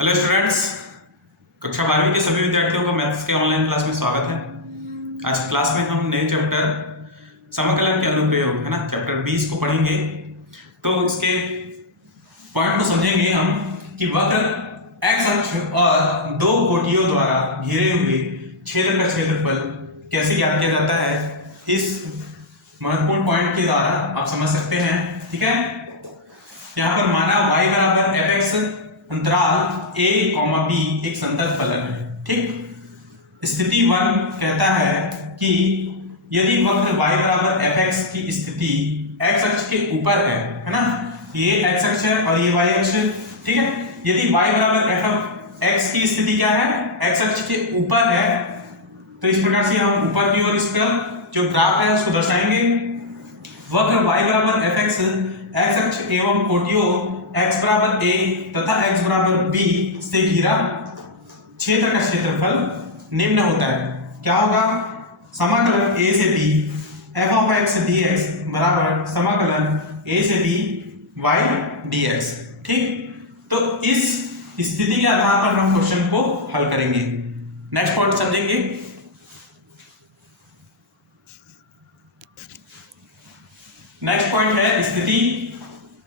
Hello students, कक्षा 12वीं के सभी विद्यार्थियों को मैथ्स के ऑनलाइन क्लास में स्वागत है। आज क्लास में हम नए चैप्टर समाकलन के अनुप्रयोग है ना चैप्टर 20 को पढ़ेंगे। तो इसके पॉइंट को समझेंगे हम कि वक्र एक्स अक्ष और दो कोटियों द्वारा घिरे हुए क्षेत्र का क्षेत्रफल कैसे ज्ञात किया जाता है। इस महत्वपूर्ण पॉइंट के द्वारा आप समझ सकते हैं। ठीक है, यहाँ पर माना y बराबर एफ एक्स अंतराल a, b एक संतत फलन है। ठीक, स्थिति 1 कहता है कि यदि वक्र y बराबर एफ एक्स की स्थिति x अक्ष के ऊपर है ना, ये x अक्ष है और ये y अक्ष। ठीक है, यदि y बराबर एफ एक्स की स्थिति क्या है, x अक्ष के ऊपर है, तो इस प्रकार से हम ऊपर की ओर इसका जो ग्राफ है उसको दर्शाएंगे। वक्र y बराबर एफ एक्स x अक्ष एवं कोटियों x बराबर a तथा x बराबर b से घिरा क्षेत्र का क्षेत्रफल निम्न होता है। क्या होगा? समाकलन a से b f of x dx बराबर समाकलन a से b y dx। ठीक, तो इस स्थिति के आधार पर हम क्वेश्चन को हल करेंगे। नेक्स्ट पॉइंट समझेंगे। नेक्स्ट पॉइंट है स्थिति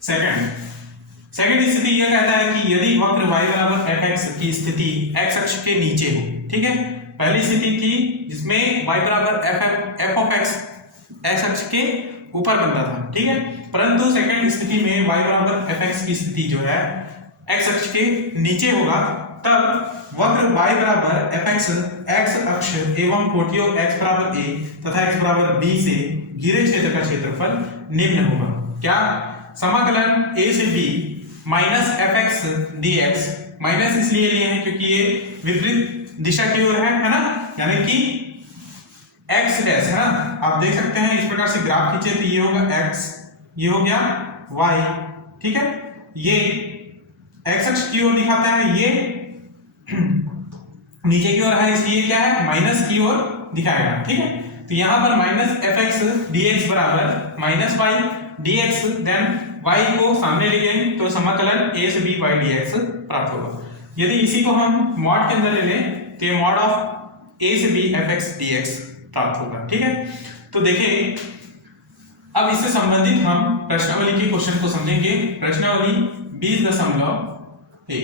सेकंड स्थिति यह कहता है कि यदि वक्र y बराबर एफ एक्स की स्थिति x अक्ष के नीचे हो। ठीक है, पहली स्थिति थी जिसमें y बराबर एफ ऑफ एक्स x अक्ष के ऊपर बनता था। ठीक है, परंतु सेकंड स्थिति में y बराबर एफ एक्स की स्थिति जो है x अक्ष के नीचे होगा, तब वक्र y बराबर एफ एक्स x अक्ष एवं कोटियों x बराबर a तथा x बराबर b से घिरे क्षेत्र का क्षेत्रफल निम्न होगा। क्या? समाकलन a से b minus f x d x, minus इसलिए लिए हैं क्योंकि ये विपरीत दिशा की ओर है ना, यानी कि x डैश है ना। आप देख सकते हैं इस प्रकार से ग्राफ खींचे तो ये होगा x, ये हो गया y। ठीक है, ये x अक्ष की ओर दिखाता है, ये नीचे की ओर है, इसलिए क्या है माइनस की ओर दिखाएगा। ठीक है, तो यहां पर minus f x d x बराबर minus y d x, then y को सामने ले लेंगे तो समाकलन a से b y dx प्राप्त होगा। यदि इसी को हम मॉड के अंदर ले लें तो मॉड ऑफ a से b एफ एक्स dx प्राप्त होगा। ठीक है, तो देखिए अब इससे संबंधित हम प्रश्नावली के क्वेश्चन को समझेंगे। प्रश्नावली 20.1।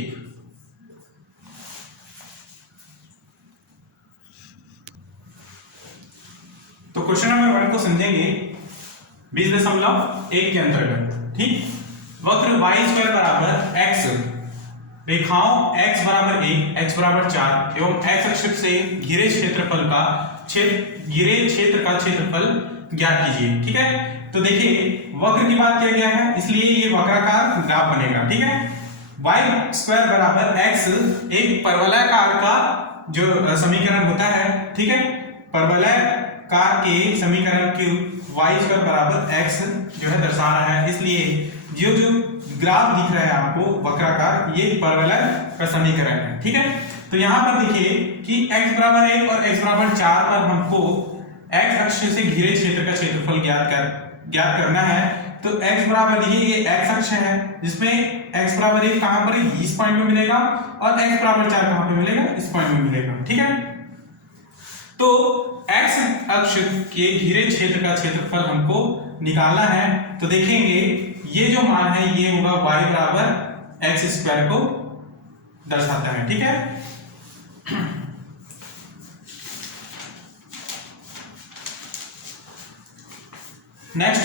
तो क्वेश्चन नंबर 1 को समझेंगे 20.1 के अंतर्गत। ठीक, वक्र y स्क्वायर बराबर x, रेखाओं x बराबर 1, x बराबर 4 एवं x अक्ष से घिरे क्षेत्र का क्षेत्रफल ज्ञात कीजिए। ठीक है, तो देखिए वक्र की बात किया गया है इसलिए ये वक्राकार ग्राफ बनेगा। ठीक है, y स्क्वायर बराबर x एक परवलयाकार का जो समीकरण होता है। ठीक है, परवलयाकार के समीकरण के y स्क्वायर बराबर x जो है दर्शा रहा है, इसलिए जो ग्राफ दिख रहा है आपको वक्राकार, ये परवलय का समीकरण है। ठीक है, तो यहाँ पर देखिए कि x बराबर 1 और x बराबर 4 पर हमको x अक्ष से घिरे क्षेत्र का क्षेत्रफल ज्ञात करना है। तो x बराबर ये x अक्ष है जिसमें x बराबर 1 कहाँ पर है, इस पॉइंट में मिलेगा, और x बराबर 4 कहाँ पे मिलेगा, इस पॉइंट में मिलेगा। ठीक है, तो x अक्ष के घिरे क्षेत्र का क्षेत्रफल हमको निकालना है। तो देखेंगे ये जो मान है ये होगा y बराबर एक्स स्क्वायर को दर्शाता है। ठीक है, नेक्स्ट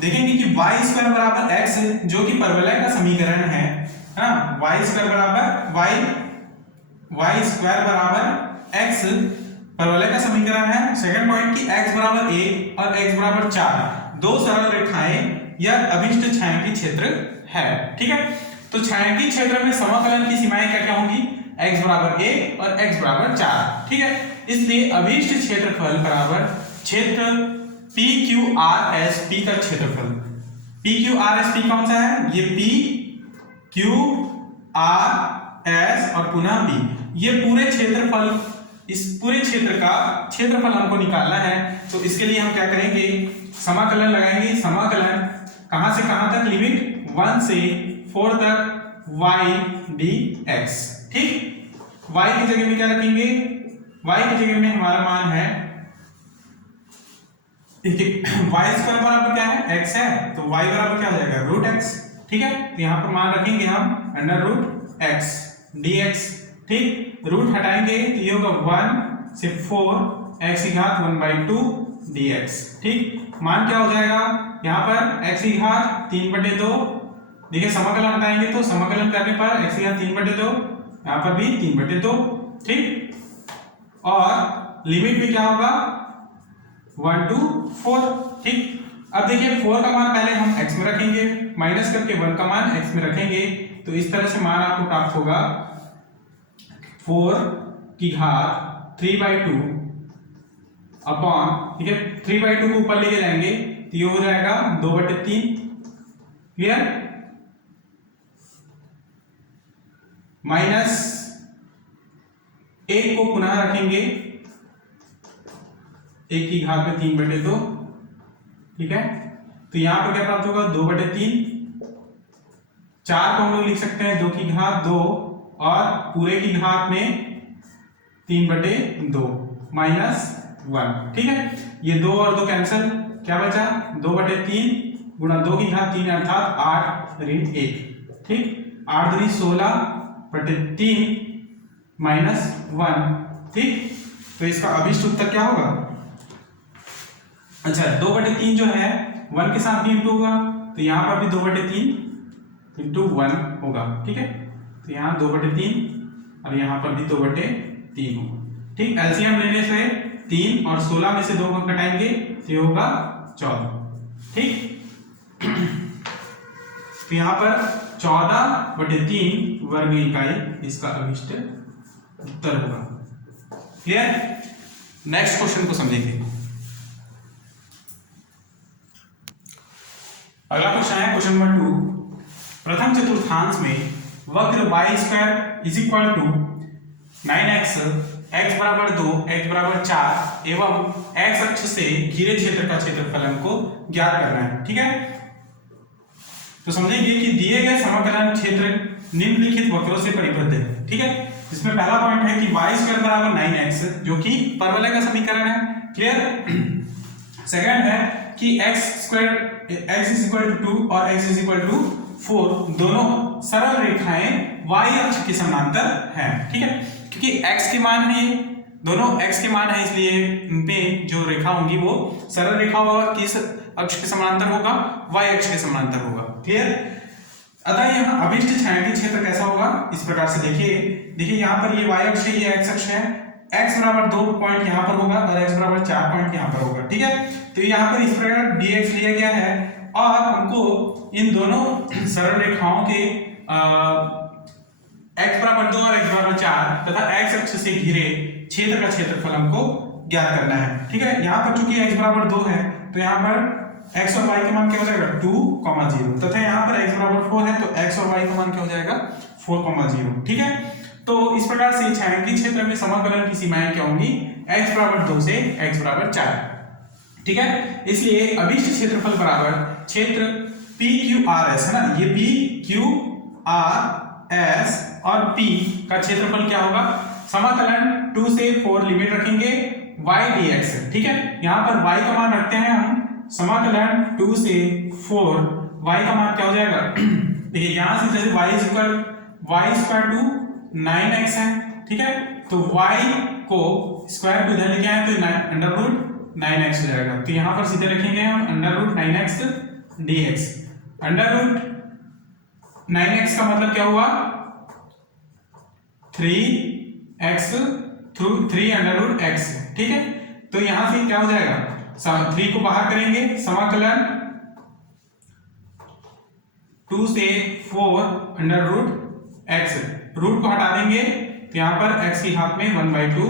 देखेंगे कि y स्क्वायर बराबर x जो कि परवलय का समीकरण है ना, y स्क्वायर बराबर x परवलय का समीकरण है। सेकंड पॉइंट कि x बराबर a और x बराबर 4 दो सरल रेखाएं यह अभिष्ट छायांकित क्षेत्र है। ठीक है, तो छायांकित क्षेत्र में समाकलन की सीमाएं क्या क्या होंगी, x बराबर a और x बराबर 4। ठीक है, इसलिए अभिष्ट क्षेत्रफल बराबर क्षेत्र p q r s p का क्षेत्रफल। p q r s p कौन सा है, ये p q r s और पुनः p, ये पूरे क्षेत्रफल, इस पूरे क्षेत्र का क्षेत्रफल हमको निकालना है। तो इसके लिए हम क्या करेंगे, समाकलन लगाएंगे। समाकलन कहां से कहां तक, लिमिट 1 से 4 तक y dx। ठीक। y की जगह में क्या रखेंगे, y की जगह में हमारा मान है y स्क्वायर बराबर क्या है, x है, तो y बराबर क्या हो जाएगा रूट x, ठीक है। तो यहाँ पर मान रखेंगे हम अंडर रूट x dx, ठीक। रूट हटाएंगे तो ये होगा 1 से 4 x की घात 1/2 dx, ठीक। मान क्या हो जाएगा यहाँ पर x की घात 3/2, देखिए समाकलन हटाएंगे तो समाकलन करने पर x की घात 3/2, यहाँ पर भी 3/2, ठीक। और लिमिट भी क्या होगा 1 to 4, ठीक। अब देखिए 4 का मान पहले हम x में रखेंगे, माइनस करके 1 का मान x में रखेंगे, तो इस तरह से मान आपको प्राप्त होगा 4 की घात 3/2 अपॉन, ठीक है, 3/2 को ऊपर लेके जाएंगे तो ये हो जाएगा 2/3, क्लियर, माइनस 1 को पुनः रखेंगे 1 की घात में 3/2, ठीक है। तो यहां पर क्या प्राप्त होगा 2/3, 4 को हम लोग लिख सकते हैं 2 की घात 2 और पूरे की घात में 3/2 माइनस 1, ठीक है। ये 2 और 2 कैंसिल, क्या बचा 2/3 गुणा 2 की घात 3 अर्थात 8 ऋण 1, ठीक। 8 दूनी 16/3 माइनस 1, ठीक। तो इसका अभिष्ट उत्तर क्या होगा, अच्छा 2/3 जो है 1 के साथ भी इंटू होगा, तो यहाँ पर भी 2/3 इंटू 1 होगा, ठीक है। तो यहाँ 2/3 और यहाँ पर भी 2/3 होगा, ठीक। एलसीएम लेने से 3 और 16 में से 2 को घटाएंगे तो ये होगा 14, ठीक। तो यहाँ पर 14/3 वर्ग इकाई इसका अभिष्ट उत्तर होगा, क्लियर। नेक्स्ट क्वेश्चन को समझेंगे। अगला क्वेश्चन है क्वेश्चन नंबर 2, प्रथम चतुर्थांश में वक्र y square is equal to 9x, x बराबर 2, x बराबर 4 एवं x अक्ष से घिरे क्षेत्र का क्षेत्रफल हमको ज्ञात करना है, ठीक है। तो समझेंगे कि दिए गए समाकलन क्षेत्र निम्नलिखित वक्रों से परिबद्ध है, ठीक है। इसमें पहला पॉइंट है कि y स्क्वायर बराबर 9x जो कि परवलय का समीकरण है, क्लियर। सेकंड है कि x square x is equal to 2 और x इज इक्वल टू 4 दोनों सरल रेखाएं y अक्ष के समांतर हैं, ठीक है। क्योंकि x के मान है, दोनों x के मान है, इसलिए इन पे जो रेखा होंगी वो सरल रेखा होगा, किस अक्ष के समांतर होगा, y अक्ष के समांतर होगा, क्लियर। अतः यहाँ अभिष्ट छायांकित क्षेत्र कैसा होगा, इस प्रकार से देखिए यहाँ पर ये y अक्ष है, ये x अक्ष है, x बराबर 2 पॉइंट यहाँ पर होगा और x बराबर 4 पॉइंट यहाँ पर होगा, ठीक है। तो यहाँ पर इस प्रकार dx लिया गया है और हमको इन दोनों सरल रेखाओं के x बराबर 2 और x बराबर 4 तथा x अक्ष से घिरे क्षेत्र का क्षेत्रफल हमको ज्ञात करना है, ठीक है। यहाँ पर चूंकि x बराबर 2 है तो यहाँ पर x और y का मान क्या हो जाएगा 2, 0 तथा यहाँ पर x बराबर 4 है तो x और y का मान क्या हो जाएगा 4, 0, ठीक है। तो इस प्रकार से छायांकित क्षेत्र में समाकलन की सीमाएं क्या होंगी, x बराबर 2 से x बराबर 4, ठीक है। इसलिए अभिष्ट क्षेत्रफल बराबर क्षेत्र PQRS है ना, ये PQRS और P का क्षेत्रफल क्या होगा, समाकलन 2 से 4 लिमिट रखेंगे y dx, ठीक है। यहाँ पर y का मान रखते हैं हम, समाकलन 2 से 4 y का मान क्या हो जाएगा देखिए यहाँ से जैसे y स्क्वायर टू 9x है, ठीक है। तो y को स्क्वायर टू इधर लेके आए तो अंडर रूट 9x हो जाएगा, तो यहाँ पर सीधे रखेंगे हम under root 9x dx। Under root 9x का मतलब क्या हुआ 3x through 3 under root x, ठीक है। तो यहां से क्या हो जाएगा 3 को बाहर करेंगे, समाकलन 2 से 4 अंडर रूट x, रूट को हटा देंगे तो यहां पर x की घात में 1/2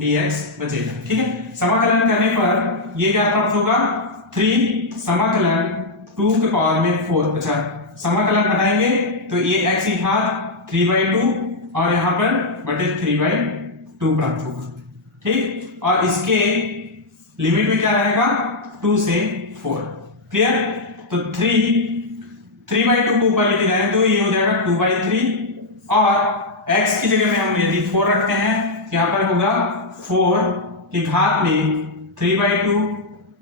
dx बचेगा, ठीक है। समाकलन करने पर ये क्या प्राप्त होगा 3 समाकलन 2 के पावर में 4, अच्छा समाकलन हटाएंगे तो ये x की घात 3/2 और यहाँ पर बटे 3/2 प्राप्त होगा, ठीक। और इसके लिमिट में क्या रहेगा 2 से 4, क्लियर। तो 3/2 को ऊपर लेके जाए तो ये हो जाएगा 2/3 और x की जगह में हम यदि 4 रखते हैं तो यहाँ पर होगा 4 के घात में 3/2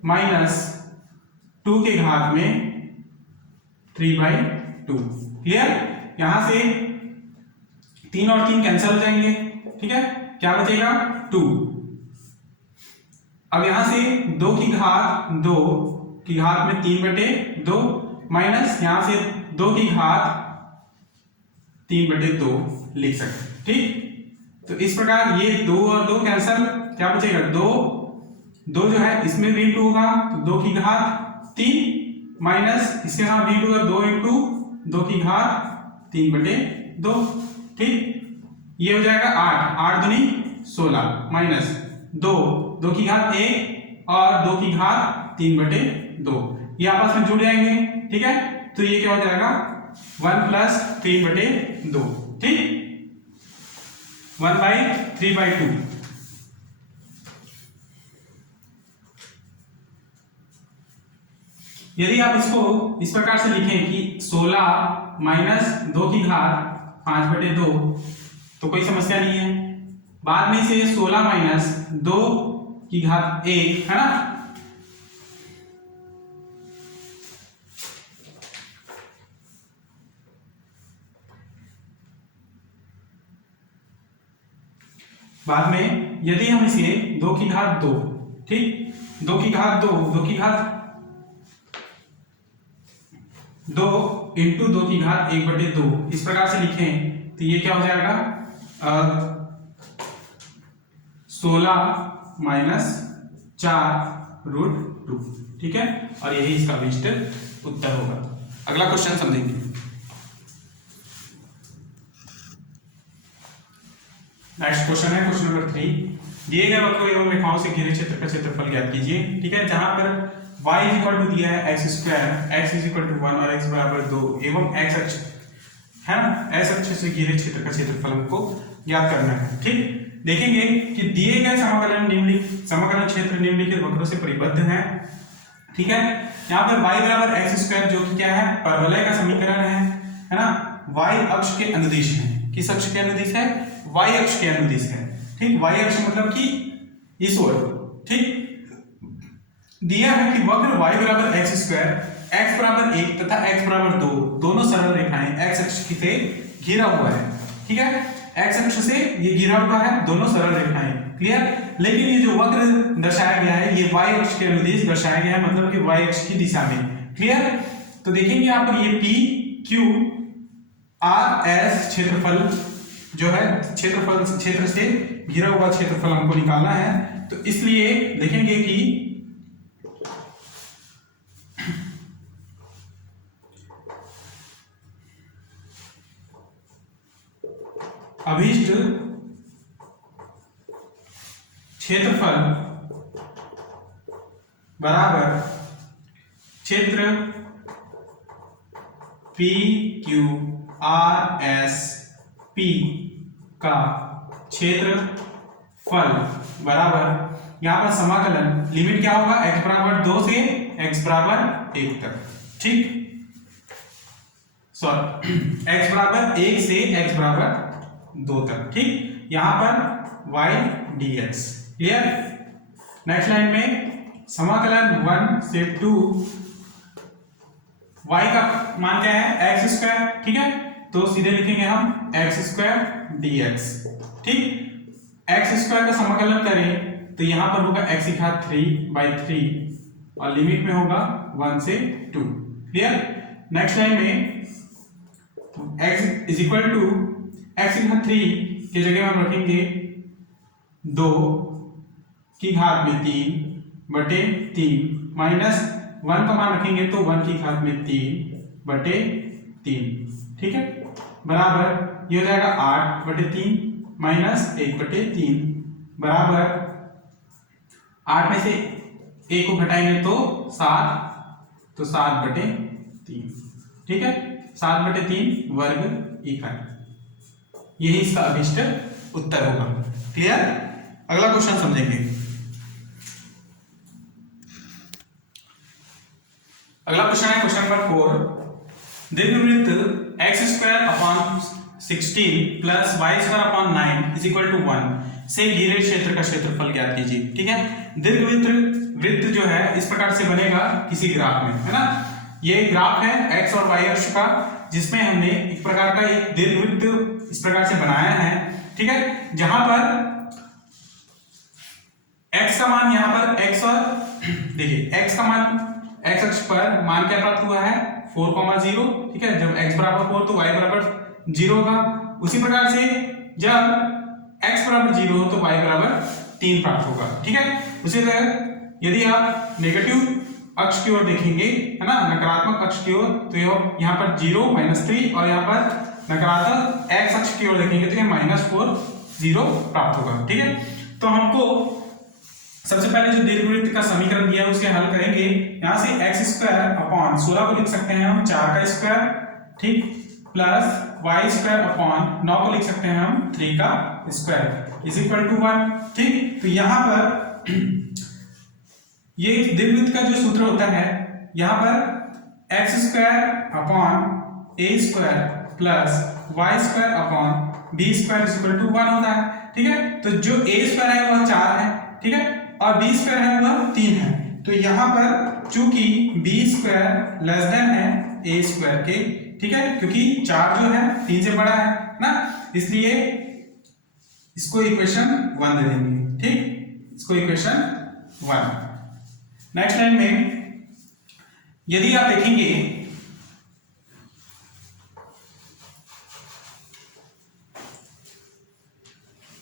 माइनस 2 के घात में 3/2। क्लियर? यहां से 3 और 3 कैंसिल हो जाएंगे, ठीक है, क्या बचेगा 2। अब यहां से 2 की घात में 3/2 माइनस यहां से 2 की घात 3/2 लिख सकते, ठीक। तो इस प्रकार ये 2 और 2 कैंसिल, क्या बचेगा 2 जो है इसमें भी 2 होगा तो 2 की घात 3 माइनस इसके साथ भी 2 2 इंटू 2 की घात 3/2, ठीक। ये हो जाएगा 8 दूनी 16 माइनस 2 की घात 1 और 2 की घात 3/2, ये आपस में जुड़ जाएंगे, ठीक है। तो ये क्या हो जाएगा 1 प्लस 3/2, ठीक, 1/3/2। यदि आप इसको इस प्रकार से लिखें कि 16 माइनस 2 की घात 5/2 तो कोई समस्या नहीं है। बाद में से 16 माइनस 2 की घात 1 है ना, बाद में यदि हम इसे 2 की घात 2, ठीक, 2 की घात 2 इंटू 2 की घात 1/2 इस प्रकार से लिखें तो ये क्या हो जाएगा 16 माइनस 4√2, ठीक है, और यही इसका अभिष्ट उत्तर होगा। अगला क्वेश्चन समझेंगे। नेक्स्ट क्वेश्चन है क्वेश्चन नंबर 3। दिए गए वक्रों एवं रेखाओं से घिरे क्षेत्र का क्षेत्रफल ज्ञात कीजिए, ठीक है। जहां पर y इक्वल टू दिया है x², x इक्वल टू 1 और x बराबर 2 एवं x अक्ष है ना, x अक्ष से घिरे क्षेत्र का क्षेत्रफल हमको ज्ञात करना है, ठीक। देखेंगे कि दिए गए समकलन क्षेत्र निम्नलिखित वक्रों से परिबद्ध है, ठीक है। यहाँ पर y बराबर x² जो कि क्या है परवलय का समीकरण है ना, y अक्ष के अनुदिश है। किस अक्ष के अनुदिश है? y अक्ष के अनुदिश है, ठीक। y अक्ष मतलब कि इस ओर, ठीक। दिया है कि वक्र y बराबर x², x बराबर 1 तथा x बराबर 2 दोनों सरल रेखाएं x अक्ष से घिरा हुआ है, ठीक है। x अक्ष से ये घिरा हुआ है, दोनों सरल रेखाएं, क्लियर। लेकिन ये जो वक्र दर्शाया गया है ये y अक्ष के अनुदिश दर्शाया गया है, मतलब कि y अक्ष की दिशा में, क्लियर। तो देखेंगे यहाँ पर ये p q r s क्षेत्रफल जो है क्षेत्र से घिरा हुआ क्षेत्रफल हमको निकालना है। तो इसलिए देखेंगे कि अभिष्ट क्षेत्रफल बराबर क्षेत्र P Q R S P का क्षेत्रफल बराबर, यहां पर समाकलन लिमिट क्या होगा x बराबर 2 से x बराबर 1 तक, ठीक, सॉरी x बराबर 1 से x बराबर 2 तक, ठीक। यहां पर y dx, clear. Next line में समाकलन 1 से 2 y का मान क्या है x², ठीक है, तो सीधे लिखेंगे हम x² dx, ठीक। x² का समाकलन करें तो यहां पर होगा x की घात 3/3 और लिमिट में होगा 1 से 2, क्लियर। नेक्स्ट लाइन में x is equal to x की घात 3 की जगह हम रखेंगे 2 की घात में 3/3 माइनस 1 का मान रखेंगे तो 1 की घात में 3/3, ठीक है, बराबर ये हो जाएगा 8/3 माइनस 1/3 बराबर 8 में से 1 को घटाएंगे तो 7, तो 7/3, ठीक है, 7/3 वर्ग इकाई, यही इसका अभिष्ट उत्तर होगा, क्लियर। अगला क्वेश्चन समझेंगे। अगला क्वेश्चन है क्वेश्चन नंबर 4। दीर्घवृत्त x² 16 plus y square upon 9 is equal to 1 से घिरे क्षेत्र का क्षेत्रफल ज्ञात कीजिए। ठीक है, दीर्घवृत्त जो है इस प्रकार से बनेगा किसी ग्राफ में, है ना। ये ग्राफ है एक्स और वाई अक्ष का, जिसमें हमने एक प्रकार का एक दीर्घवृत्त इस प्रकार से बनाया है। ठीक है, जहां पर x का मान यहाँ पर x और देखिए x का मान x अक्ष पर मान क्या प्राप्त हुआ है 4,0। ठीक है, जब x बराबर 4 तो y बराबर 0 होगा। उसी प्रकार से जब x बराबर 0 हो तो y बराबर 3 प्राप्त होगा। ठीक है, उसी तरह यदि आप नेगेटिव अक्ष की ओर देखेंगे, है ना, नकारात्मक अक्ष की ओर, तो यहाँ पर 0 -3 और यहाँ पर नकारात्मक x अक्ष की ओर देखेंगे तो ये -4 0 प्राप्त होगा। ठीक है, तो हमको सबसे पहले जो दीर्घवृत्त का समीकरण दिया है उसे हल करेंगे। यहां से x स्क्वायर अपॉन 16 को लिख सकते हैं हम 4 का स्क्वायर, ठीक, प्लस y स्क्वायर अपॉन 9 को लिख सकते हैं हम 3 का स्क्वायर इज इक्वल टू 1। ठीक, तो यहां पर ये दीर्घवृत्त का जो सूत्र होता है, यहां पर x square upon a square plus y square upon b square is equal to 1 होता है। ठीक है, तो जो a स्क्वायर है वह 4 है, ठीक है, और b स्क्वायर है वह 3 है। तो यहां पर चूंकि b स्क्वायर लेस देन है a स्क्वायर के, ठीक है, क्योंकि 4 जो है 3 से बड़ा है ना, इसलिए इसको इक्वेशन 1 दे देंगे। ठीक, इसको इक्वेशन 1। नेक्स्ट लाइन में यदि आप देखेंगे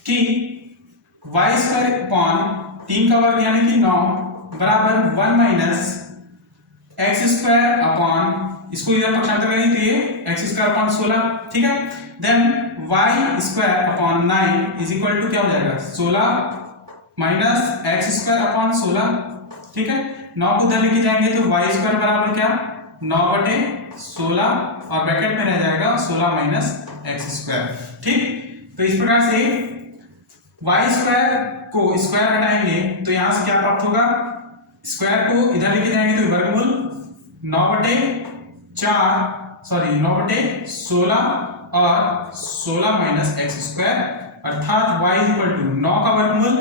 कि y स्क्वायर अपॉन 3 का वर्ग यानी कि 9 बराबर 1 माइनस एक्स स्क्वायर अपॉन, इसको इधर पक्षांतर करेंगे तो ये एक्स स्क्वायर अपॉन 16। ठीक है, then y square upon 9 is equal to क्या हो जाएगा 16 माइनस एक्स स्क्वायर अपॉन 16। ठीक है, 9 को उधर लेके जाएंगे तो y स्क्वायर बराबर क्या 9/16 और ब्रैकेट में रह जाएगा 16 माइनस एक्स स्क्वायर। ठीक, तो इस प्रकार से y स्क्वायर को स्क्वायर हटाएंगे तो यहां से क्या प्राप्त होगा, स्क्वायर को इधर लेके जाएंगे तो वर्गमूल 9/16 और 16 माइनस एक्स स्क्वायर, अर्थात y इक्वल टू 9 का वर्गमूल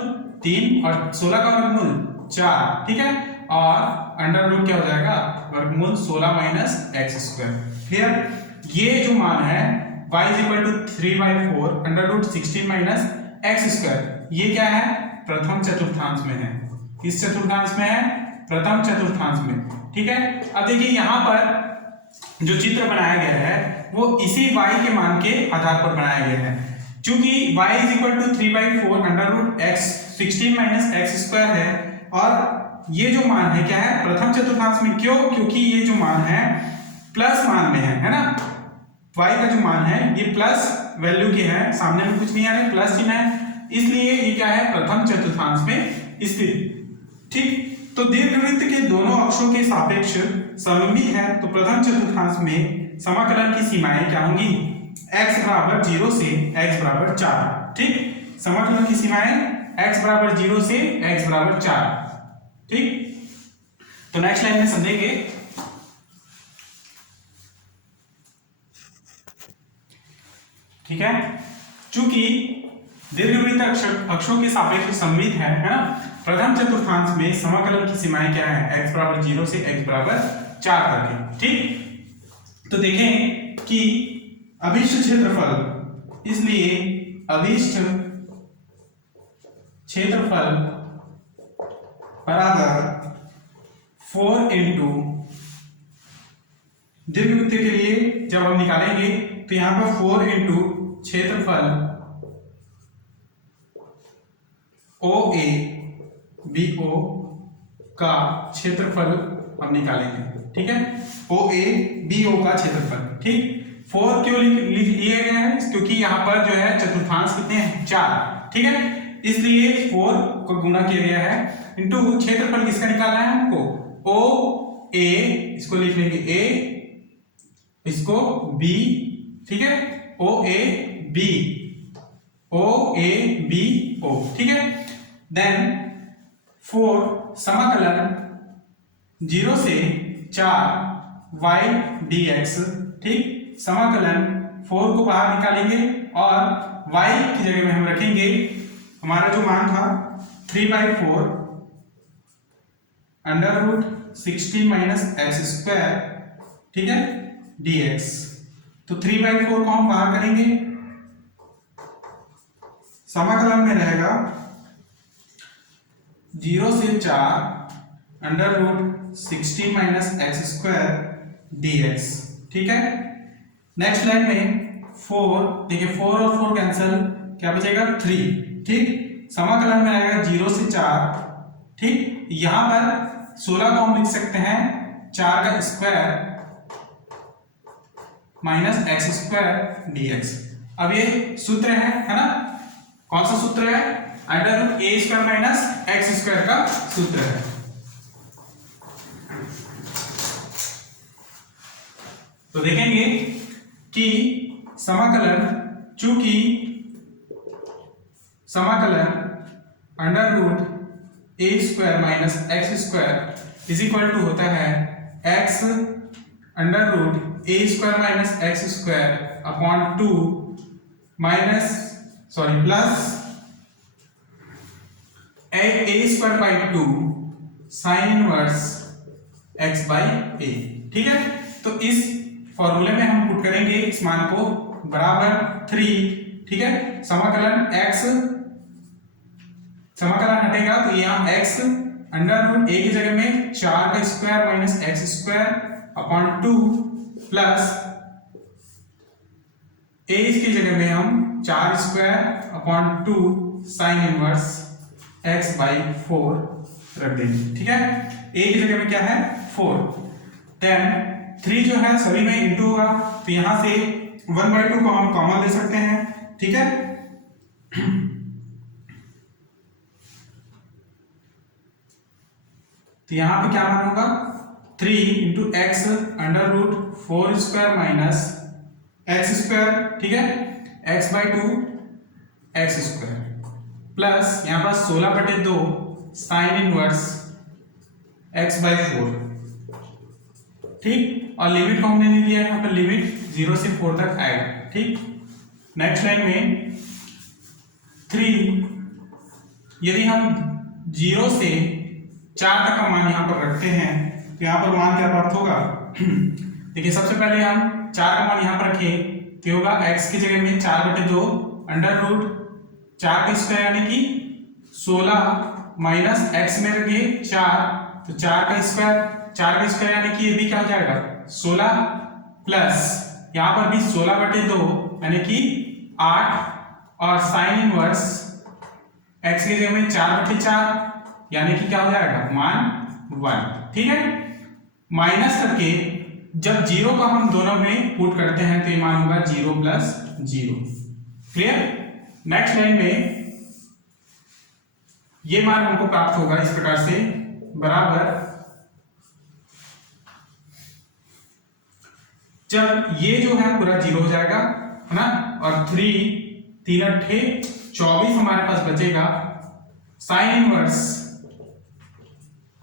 3 और 16 का वर्गमूल 4। ठीक है, और अंडर रूट क्या हो जाएगा वर्गमूल 16 माइनस एक्स स्क्वायर। क्लियर, ये जो मान है y equal to 3/4 under root 16 minus x square, ये क्या है प्रथम चतुर्थांश में है। किस चतुर्थांश में है, प्रथम चतुर्थांश में। ठीक है, अब देखिए यहां पर जो चित्र बनाया गया है वो इसी y के मान के आधार पर बनाया गया है। चूंकि y is equal to 3/4 under root x 16 minus x square है, और ये जो मान है क्या है प्रथम चतुर्थांश में। क्यों, क्योंकि ये जो मान है प्लस मान में है ना, y का जो मान है ये प्लस वैल्यू की है, सामने में कुछ नहीं आ रहा है, प्लस चिन्ह है, इसलिए ये क्या है प्रथम चतुर्थांश में स्थित। ठीक, तो दीर्घवृत्त के दोनों अक्षों के सापेक्ष सममित है, तो प्रथम चतुर्थांश में समाकलन की सीमाएं क्या होंगी x बराबर 0 से x बराबर 4। ठीक, समाकलन की सीमाएं x बराबर 0 से x बराबर 4। ठीक, तो नेक्स्ट लाइन में समझेंगे। ठीक है, चूंकि दीर्घवृत्त अक्षों के सापेक्ष सममित है ना, प्रथम चतुर्थांश में समाकलन की सीमाएं क्या है x बराबर 0 से x बराबर 4 करके। ठीक, तो देखें कि अभिष्ट क्षेत्रफल, इसलिए अभिष्ट क्षेत्रफल बराबर 4 इंटू दीर्घवृत्त के लिए जब हम निकालेंगे तो यहां पर 4 इंटू क्षेत्रफल OA BO का क्षेत्रफल हम निकालेंगे। ठीक है, OA BO का क्षेत्रफल। ठीक, 4 क्यों लिए गए हैं, क्योंकि यहाँ पर जो है चतुर्थांश कितने हैं 4। ठीक है, इसलिए 4 को गुणा किया गया है इंटू क्षेत्रफल किसका निकालना है हमको OA, इसको लिख लेंगे A, इसको B। ठीक है, OAB OABO। ठीक है, देन 4 समाकलन 0 से 4 y dx। ठीक, समाकलन 4 को बाहर निकालेंगे और y की जगह में हम रखेंगे हमारा जो मान था 3/4 under root 16 minus x square, ठीक है, dx। तो 3/4 को हम बाहर करेंगे, समाकलन में रहेगा 0 से 4 under root 16 minus x square dx, ठीक है। नेक्स्ट लाइन में 4, देखिए 4 और 4 कैंसिल, क्या बचेगा 3, ठीक। समाकलन में आएगा 0 से 4, ठीक। यहां पर 16 को हम लिख सकते हैं 4 का square minus x square dx। अब ये सूत्र है ना, कौन सा सूत्र है, under root a square minus x square का सूत्र है। तो देखेंगे कि समाकलन, चूंकि समाकलन under root a square minus x square is equal to होता है x under root a square minus x square upon 2 plus a square by 2 sine inverse x by a, ठीक है। तो इस फॉर्मूले में हम पुट करेंगे इस मान को बराबर 3, ठीक है। समाकलन हटेगा तो यहाँ x अंडर रूट ए की जगह में 4 का square minus x square upon 2 plus a की जगह में हम 4 square upon 2 sine inverse x by 4 रख देंगे, ठीक है। ए की जगह में क्या है 4, देन 3 जो है सभी में इंटू होगा, तो यहां से 1/2 को हम कॉमन ले सकते हैं, ठीक है। तो यहां पे क्या मान होगा 3 into x under root 4 square minus x square, ठीक है, x by 2 x square plus यहां पर 16/2 साइन इनवर्स x बाई 4, ठीक। और लिमिट को हमने नहीं लिया है, यहाँ पर लिमिट 0 से 4 तक आएगा, ठीक। नेक्स्ट लाइन में 3, यदि हम 0 से 4 तक का मान यहाँ पर रखते हैं तो यहाँ पर मान क्या प्राप्त होगा देखिए सबसे पहले हम 4 का मान यहाँ पर रखें तो होगा x की जगह में 4/2 अंडर रूट 4 का स्क्वायर यानी कि 16 माइनस x में रखिए 4, तो 4 का स्क्वायर यानी कि ये भी क्या हो जाएगा 16 प्लस यहां पर भी 16/2 यानी कि 8 और साइन इनवर्स x की जगह में 4/4 यानी कि क्या हो जाएगा मान 1, ठीक है। माइनस करके जब 0 को हम दोनों में पुट करते हैं तो ये मान होगा 0 प्लस 0, क्लियर। नेक्स्ट लाइन में ये मान हमको प्राप्त होगा इस प्रकार से बराबर, जब ये जो है पूरा 0 हो जाएगा, है ना, और 3 8 24 हमारे पास बचेगा, साइन इनवर्स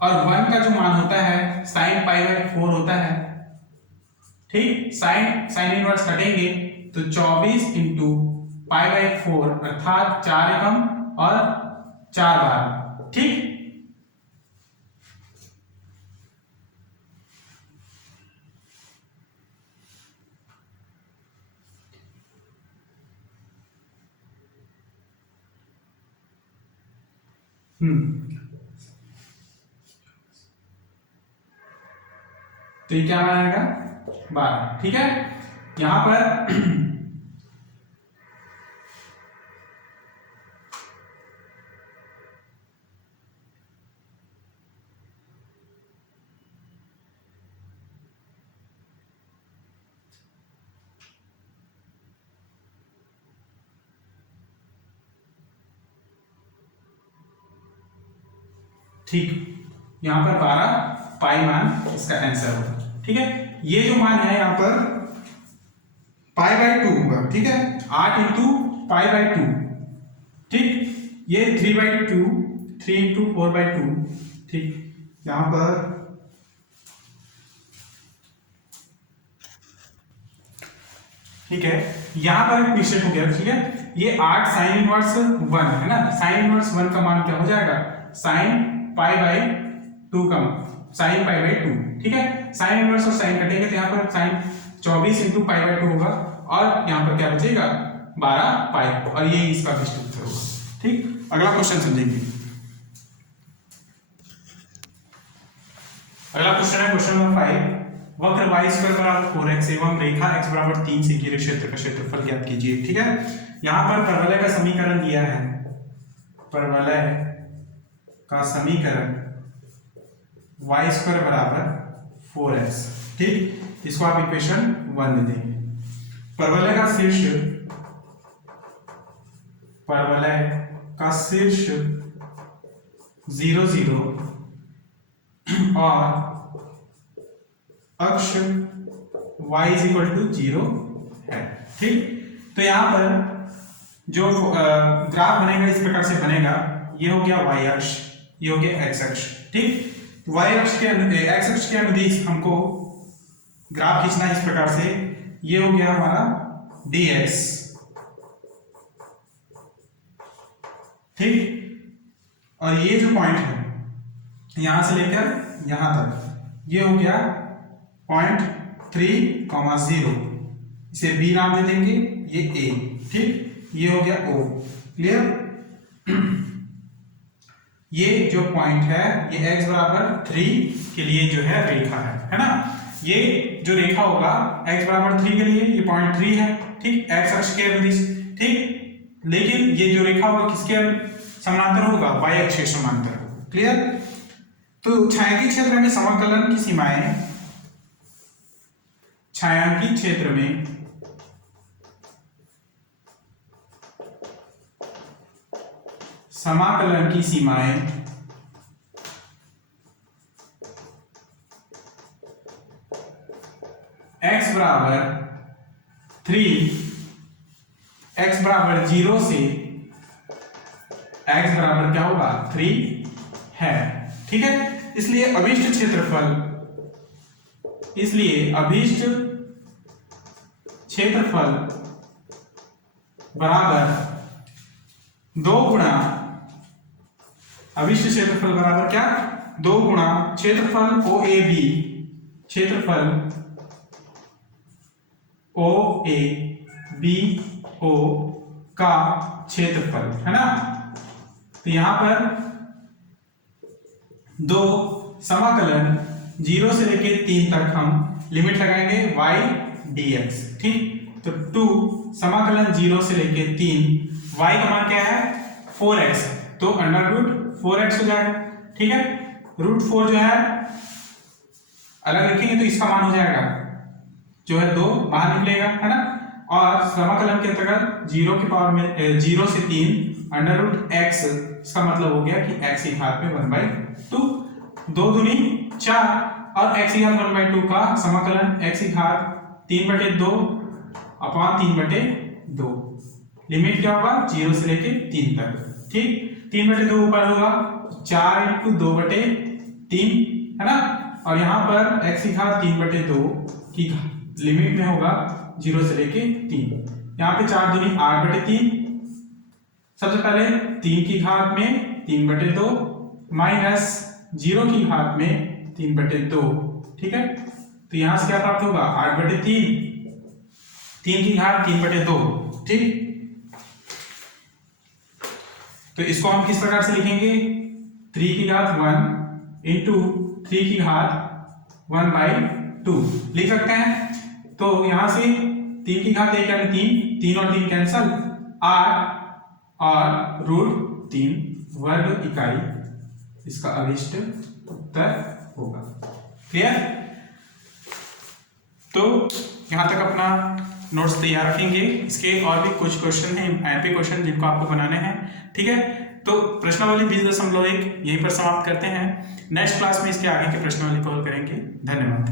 और 1 का जो मान होता है साइन π/4 होता है, ठीक। साइन इनवर्स हटेंगे तो 24 इंटू π/4 अर्थात 4 एकम और 4 बार, ठीक। तो ये क्या आएगा 12, ठीक है। यहां पर ठीक, यहां पर 12 पाई मान इसका आंसर होगा, ठीक है। ये जो मान है यहां पर π/2 होगा, ठीक है, 8 इंटू π/2, ठीक। ये 3/2 3 इंटू 4/2, ठीक। यहां पर ठीक है, यहाँ पर एक मिस्टेक हो गया, ठीक है, ये 8 साइन इनवर्स 1 है ना, साइन इनवर्स 1 का मान क्या हो जाएगा, साइन पाई बाई 2 का साइन पाई बाई 2, ठीक है, साइन इनवर्स और साइन कटेंगे तो यहाँ पर साइन 24 इंटू पाई बाई 2 होगा और यहाँ पर क्या बचेगा 12 पाई, और ये इसका उत्तर होगा। ठीक, अगला क्वेश्चन समझेंगे। अगला क्वेश्चन है क्वेश्चन नंबर 5, वक्र y स्क्वायर बराबर 4x एवं रेखा x बराबर 3 से घिरे क्षेत्र का क्षेत्रफल ज्ञात कीजिए। ठीक है, यहाँ पर परवलय का समीकरण दिया है, परवलय का समीकरण y स्क्वायर बराबर 4x, ठीक, इसको आप इक्वेशन 1 दे देंगे। परवलय का शीर्ष, परवलय का शीर्ष 0 0 और अक्ष y इज इक्वल टू 0 है। ठीक, तो यहां पर जो ग्राफ बनेगा इस प्रकार से बनेगा, ये हो गया y अक्ष, ये हो गया x अक्ष। ठीक, y अक्ष के x अक्ष के अनुदिश हमको ग्राफ खींचना है इस प्रकार से, ये हो गया हमारा dx, ठीक, और ये जो पॉइंट है यहां से लेकर यहां तक ये हो गया पॉइंट 3,0, इसे b नाम दे देंगे, ये a, ठीक, ये हो गया o, क्लियर। ये जो पॉइंट है ये x बराबर 3 के लिए जो है रेखा है ना, ये जो रेखा होगा x बराबर 3 के लिए ये पॉइंट 3 है, ठीक, x अक्ष के अनुदिश, ठीक, लेकिन ये जो रेखा होगा किसके समांतर होगा, y अक्ष के समांतर, क्लियर। तो छायांकित क्षेत्र में समाकलन की सीमाएं, छायांकित क्षेत्र में समाकलन की सीमाएं x बराबर 3, x बराबर 0 से x बराबर क्या होगा 3 है, ठीक है। इसलिए अभीष्ट क्षेत्रफल, इसलिए अभीष्ट क्षेत्रफल बराबर 2 गुणा, अभीष्ट क्षेत्रफल बराबर क्या 2 गुणा क्षेत्रफल OAB, क्षेत्रफल OABO का क्षेत्रफल है ना। तो यहां पर दो समाकलन 0 से लेके 3 तक हम लिमिट लगाएंगे y dx, ठीक। तो 2 समाकलन 0 से लेके 3, y का मान क्या है 4x, तो अंडर रूट 4x हो जाएगा, ठीक है। रूट 4 जो है अलग रखेंगे तो इसका मान हो जाएगा जो है 2 बाहर निकलेगा, है ना। और समाकलन के अंतर्गत 0 की पावर में 0 से 3 अंडर रूट x, इसका मतलब हो गया कि x की घात में 1/2, 2 दूनी 4 और x की घात 1/2 का समाकलन x की घात 3/2 अपॉन 3/2, लिमिट क्या होगा 0 से लेके 3 तक, ठीक। 3/2 ऊपर होगा 4 × 2/3 है ना, और यहाँ पर x की घात 3/2 की लिमिट में होगा 0 से लेके 3, यहाँ पे 4 दूनी 8/3, सबसे पहले 3 की घात में 3/2 माइनस 0 की घात में 3/2, ठीक है। तो यहां से क्या प्राप्त होगा 8/3, 3 की घात 3/2, ठीक। तो इसको हम किस प्रकार से लिखेंगे 3 की घात 1 इंटू 3 की घात 1/2 लिख सकते हैं। तो यहां से 3 की घात 1 यानी 3 और 3 कैंसल, 8 और रूट 3 वर्ग इकाई इसका अभिष्ट उत्तर होगा, क्लियर। तो यहां तक अपना नोट्स तैयार रखेंगे, इसके और भी कुछ क्वेश्चन हैं एमपी क्वेश्चन जिनको आपको बनाने हैं, ठीक है। तो प्रश्नावली 20.1 यहीं पर समाप्त करते हैं। नेक्स्ट क्लास में इसके आगे के प्रश्नावली कवर करेंगे। धन्यवाद।